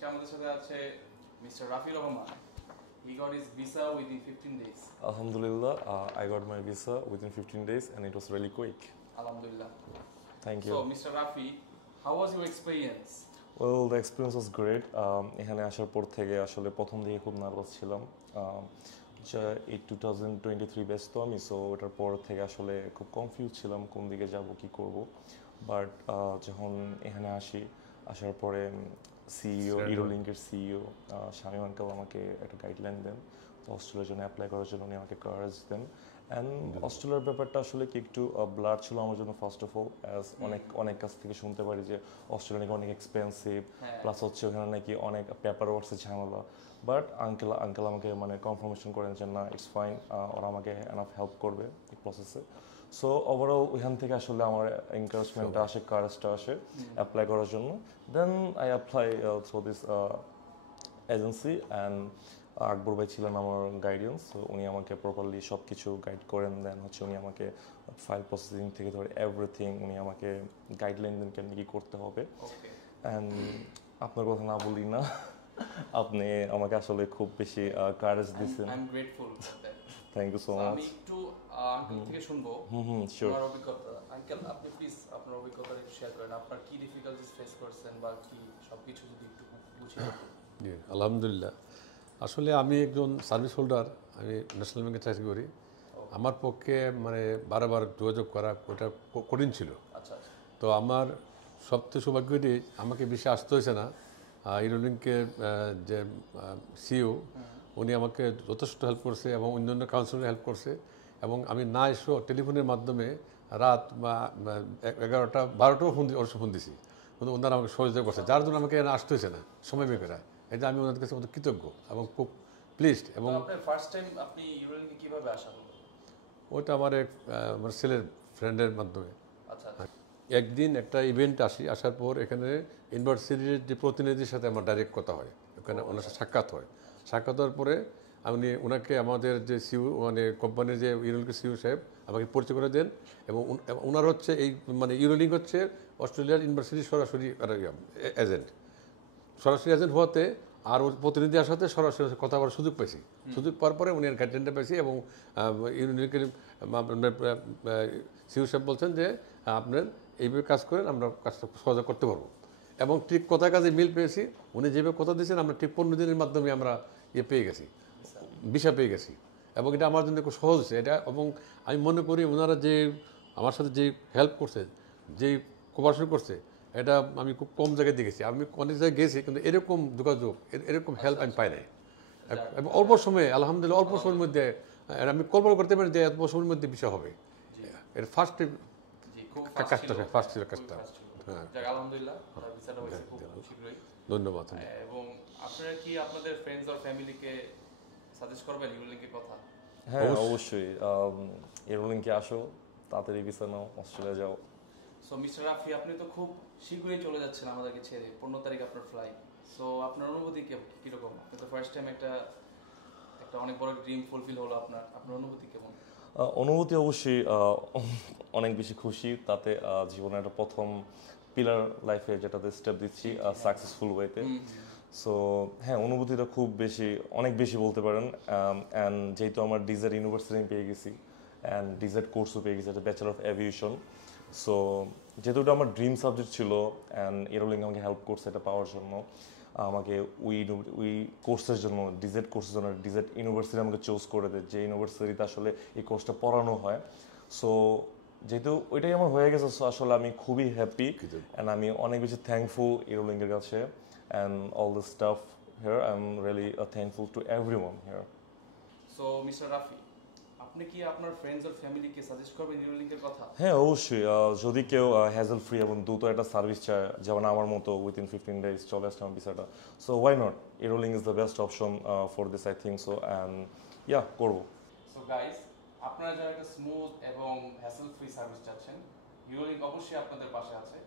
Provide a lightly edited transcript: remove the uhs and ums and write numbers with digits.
আজকে আমাদের সাথে আছে mister Rafi Rahman. He got his visa within 15 days. Alhamdulillah, I got my visa within 15 days and it was really quick. Alhamdulillah. Thank you. So, Mr. Rafi, how was your experience? Well, the experience was great. এখানে আসার পর থেকে আসলে প্রথম দিকে খুব nervous ছিলাম। এই 2023 ব্যাচ তো আমি, সো ওটার পর থেকে আসলে খুব কনফিউজ ছিলাম কোন দিকে যাব কি করব। বাট যখন এখানে আসার পরে সিইও ইরোলিঙ্কের সিইও শামীম আঙ্কেল আমাকে একটা গাইডলাইন দেন, তো অস্ট্রেলিয়ার জন্য অ্যাপ্লাই করার জন্য উনি আমাকে কারেজ দেন। অ্যান্ড অস্ট্রেলিয়ার ব্যাপারটা আসলে কি একটু ব্লার ছিল আমার জন্য ফার্স্ট অফ অল, অ্যাজ অনেক কাছ থেকে শুনতে পারি যে অস্ট্রেলিয়া নাকি অনেক এক্সপেন্সিভ, প্লাস হচ্ছে ওখানে নাকি অনেক পেপার ওয়ার্কসের ঝামেলা। বাট আঙ্কেল আমাকে মানে কনফার্মেশন করেন যে না, ইটস ফাইন, ওরা আমাকে এনাফ হেল্প করবে এই প্রসেসে। সো ওভারঅল ওইখান থেকে আসলে আমার এনকারেজমেন্টটা আসে, কারেজটা আসে অ্যাপ্লাই করার জন্য। Then I apply through this agency and Akbar ভাই ছিলেন আমার গাইডেন্স, তো উনি আমাকে প্রপারলি সব কিছু গাইড করেন। দেন হচ্ছে উনি আমাকে ফাইল প্রসেসিং থেকে ধরে এভরিথিং উনি আমাকে গাইডলাইন দেন কেমনি কী করতে হবে। অ্যান্ড আপনার কথা না বলি না, আপনি আমাকে আসলে খুব বেশি কারেজ দিয়েছেন। Thank you so much. আমি একটু আঙ্কেল থেকে শুনবো শিওর। আপনার অভিজ্ঞতা। আঙ্কেল, আপনি প্লিজ আপনার অভিজ্ঞতা একটু শেয়ার করেন, আপনার কি ডিফিকাল্টিস ফেস করছেন বা কি সবকিছু যদি একটু বুঝিয়ে বলেন। জি, আলহামদুলিল্লাহ। আসলে আমি একজন সার্ভিস হোল্ডার, আমি ন্যাশনাল ব্যাংকে চাকরি করি। আমার পক্ষে মানে বারবার যোগাযোগ করা ওটা কঠিন ছিল। আচ্ছা, তো আমার সবচেয়ে সৌভাগ্য এটি, আমাকে বেশি আসতে হয়েছে না। ইরোলিঙ্কের যে সিইও উনি আমাকে যথেষ্ট হেল্প করছে এবং অন্যান্য কাউন্সিলর হেল্প করছে, এবং আমি না এসেও টেলিফোনের মাধ্যমে রাত বা 11টা 12টাও ফোন দিছি, কিন্তু ওনারা আমাকে সহযোগিতা করছে, যার জন্য আমাকে আসতে হয়েছে না সময় বের করা। এটা আমি ওনাদের কাছে কৃতজ্ঞ এবং খুব প্লিজড। এবং আপনার ফার্স্ট টাইম আপনি ইউরোলিঙ্কে কিভাবে আসা হলো? ওইটা আমার আমার ছেলের ফ্রেন্ডের মাধ্যমে। আচ্ছা, একদিন একটা ইভেন্ট আসার পর এখানে ইউনিভার্সিটির যে প্রতিনিধির সাথে আমার ডাইরেক্ট কথা হয়, ওখানে ওনার সাথে সাক্ষাৎ হয়। সাক্ষাৎ হওয়ার পরে আমি ওনাকে আমাদের যে সিইও মানে কোম্পানির যে ইউরোলিঙ্কের সিইও সাহেব আমাকে পরিচয় করে দেন, এবং ওনার হচ্ছে এই মানে ইউরোলিঙ্ক হচ্ছে অস্ট্রেলিয়ার ইউনিভার্সিটির সরাসরি এজেন্ট। সরাসরি এজেন্ট হওয়াতে আর ওর প্রতিনিধি আসাতে সরাসরি কথা বলার সুযোগ পাইছি। সুযোগ পাওয়ার পরে উনি গাইডলাইনটা পাইছি, এবং ইউনিয়নের সিইও সাহেব বলছেন যে আপনার এইভাবে কাজ করেন, আমরা কাজটা সহজে করতে পারবো। এবং ঠিক কথায় কাজে মিল পেয়েছি। উনি যেভাবে কথা দিয়েছেন আমরা ঠিক 15 দিনের মাধ্যমে আমরা পেয়ে গেছি, ভিসা পেয়ে গেছি। এবং এটা আমার জন্য খুব সহজ হয়েছে এটা। এবং আমি মনে করি ওনারা যে আমার সাথে যে হেল্প করছে, যেই কোঅপারেশন করছে, এটা আমি খুব কম জায়গায় দেখেছি। আমি অনেক জায়গায় গেছি কিন্তু এরকম যোগাযোগ, এরকম হেল্প আমি পাই নাই। এবং অল্প সময়ে আলহামদুলিল্লাহ, অল্প সময়ের মধ্যে আমি কল্পনা করতে পারি যে এত সময়ের মধ্যে বিষয় হবে। এর ফার্স্ট কাজটা ছিল কাজটা। হ্যাঁ, আলহামদুলিল্লাহ ভিসাটা হয়েছে খুব শীঘ্রই। ধন্যবাদ। এবং আপনারা কি আপনাদের ফ্রেন্ডস আর ফ্যামিলিকে সাজেস্ট করবেন ইউরোলিঙ্কের কথা? হ্যাঁ, অবশ্যই ইরোলিঙ্কে আসো, তাড়াতাড়ি ভিসা নাও, অস্ট্রেলিয়া যাও। সো মিস্টার রাফি, আপনি তো খুব শীঘ্রই চলে যাচ্ছেন আমাদেরকে ছেড়ে, 15 তারিখ আপনার ফ্লাইট। সো আপনার অনুভূতি কীরকম? আপনি তো ফার্স্ট টাইম একটা অনেক বড় ড্রিম ফুলফিল হলো আপনার অনুভূতি কেমন? অনুভূতি অবশ্যই অনেক বেশি খুশি, তাতে জীবনের একটা প্রথম পিলার লাইফে যেটাতে স্টেপ দিচ্ছি সাকসেসফুল ওয়েতে। সো হ্যাঁ, অনুভূতিটা খুব বেশি, অনেক বেশি বলতে পারেন। অ্যান্ড যেহেতু আমার ডিজেড ইউনিভার্সিটি পেয়ে গেছি অ্যান্ড ডিজেড কোর্সও পেয়ে গেছি, এটা ব্যাচেলর অফ এভিয়েশন। সো যেহেতু এটা আমার ড্রিম সাবজেক্ট ছিল অ্যান্ড ইরোলিঙ্ক আমাকে হেল্প করছে এটা পাওয়ার জন্য, আমাকে ওই কোর্সের জন্য ডিজেড কোর্সের জন্য ডিজেড ইউনিভার্সিটি আমাকে চুজ করে দেয়, যে ইউনিভার্সিটিতে আসলে এই কোর্সটা পড়ানো হয়। সো যেহেতু ওইটাই আমার হয়ে গেছে, সো আসলে আমি খুবই হ্যাপি অ্যান্ড আমি অনেক বেশি থ্যাঙ্কফুল ইরোলিঙ্কের কাছে and all the staff here. I am really thankful to everyone here. So mister Rafi, আপনি কি আপনার ফ্রেন্ডস আর ফ্যামিলিকে সাজেস্ট করবেন ইরোলিঙ্কের কথা? হ্যাঁ, অবশ্যই। যদি কেউ হ্যাজেল ফ্রি এবং দ্রুত একটা সার্ভিস চায়, যেমন আমার মতো উইথিন 15 ডেজ চলে আসছে আমার ভিসাটা, so why not, Eurolink is the best option for this, I think so. And yeah, করবো। সো গাইস, আপনারা যারা একটা স্মুথ এবং হ্যাসেল ফ্রি সার্ভিস চাচ্ছেন, ইরোলিঙ্ক অবশ্যই আপনাদের পাশে আছে।